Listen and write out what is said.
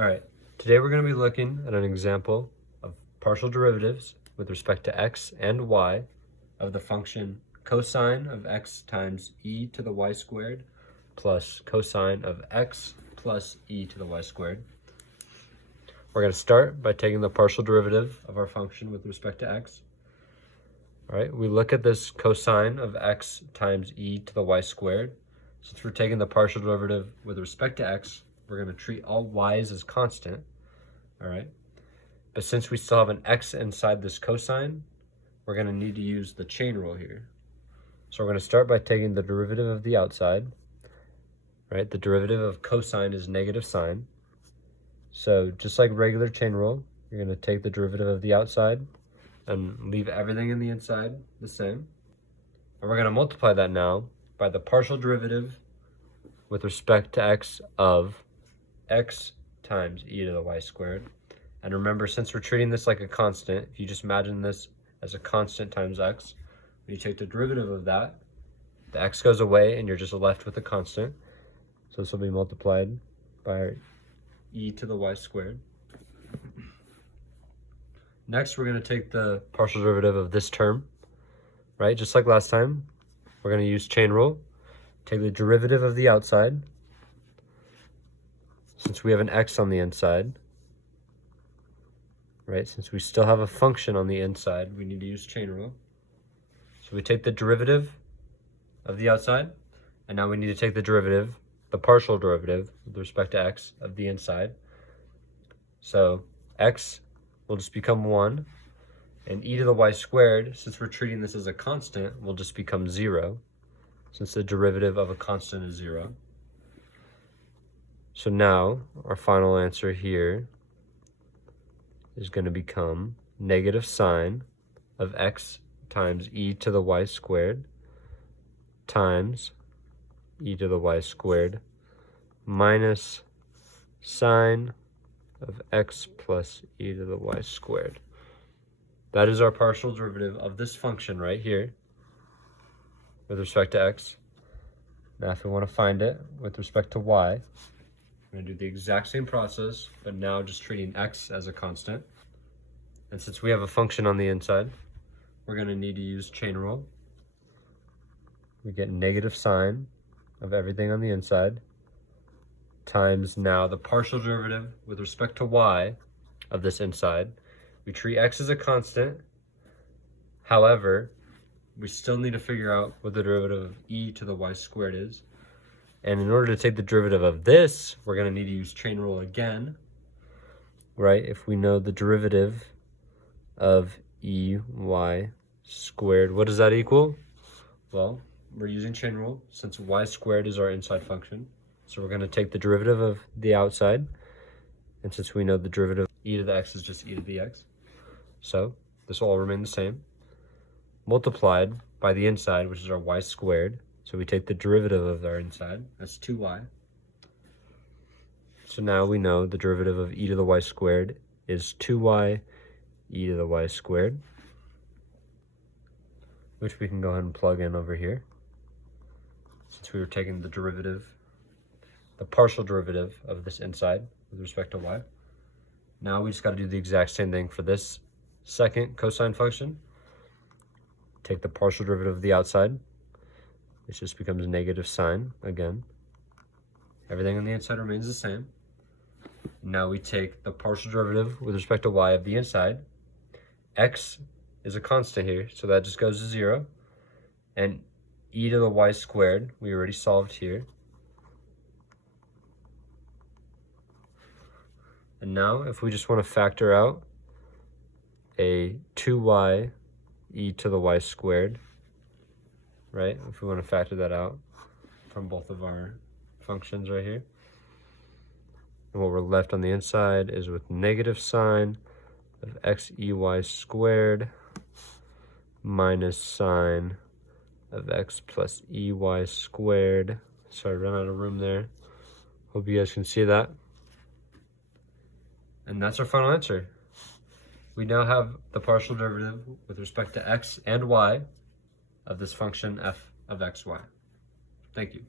All right, today we're going to be looking at an example of partial derivatives with respect to x and y of the function cosine of x times e to the y squared plus cosine of x plus e to the y squared. We're going to start by taking the partial derivative of our function with respect to x. All right, we look at this cosine of x times e to the y squared. Since we're taking the partial derivative with respect to x, we're going to treat all y's as constant, all right? But since we still have an x inside this cosine, we're going to need to use the chain rule here. So we're going to start by taking the derivative of the outside, right? The derivative of cosine is negative sine. So just like regular chain rule, you're going to take the derivative of the outside and leave everything in the inside the same. And we're going to multiply that now by the partial derivative with respect to x of x times e to the y squared. And remember, since we're treating this like a constant, if you just imagine this as a constant times x, when you take the derivative of that, the x goes away and you're just left with a constant. So this will be multiplied by e to the y squared. Next, we're going to take the partial derivative of this term, right? Just like last time, we're going to use chain rule. Take the derivative of the outside, since we have an x on the inside, right? Since we still have a function on the inside, we need to use chain rule. So we take the derivative of the outside, and now we need to take the derivative, the partial derivative with respect to x of the inside. So x will just become 1, and e to the y squared, since we're treating this as a constant, will just become 0, since the derivative of a constant is 0. So now our final answer here is going to become negative sine of x times e to the y squared times e to the y squared minus sine of x plus e to the y squared. That is our partial derivative of this function right here with respect to x. Now if we want to find it with respect to y, we're going to do the exact same process, but now just treating x as a constant. And since we have a function on the inside, we're going to need to use chain rule. We get negative sine of everything on the inside times now the partial derivative with respect to y of this inside. We treat x as a constant. However, we still need to figure out what the derivative of e to the y squared is. And in order to take the derivative of this, we're going to need to use chain rule again, right? If we know the derivative of y squared, what does that equal? Well, we're using chain rule since y squared is our inside function. So we're going to take the derivative of the outside. And since we know the derivative of e to the x is just e to the x, so this will all remain the same, multiplied by the inside, which is our y squared. So we take the derivative of our inside, that's 2y. So now we know the derivative of e to the y squared is 2y e to the y squared, which we can go ahead and plug in over here. Since we were taking the derivative, the partial derivative of this inside with respect to y. Now we just got to do the exact same thing for this second cosine function. Take the partial derivative of the outside. It just becomes negative sine again. Everything on the inside remains the same. Now we take the partial derivative with respect to y of the inside. X is a constant here, so that just goes to 0. And e to the y squared, we already solved here. And now if we just want to factor out a 2y e to the y squared, right? If we want to factor that out from both of our functions right here. And what we're left on the inside is with negative sine of x e y squared minus sine of x plus e y squared. Sorry, I ran out of room there. Hope you guys can see that. And that's our final answer. We now have the partial derivative with respect to x and y of this function f of xy. Thank you.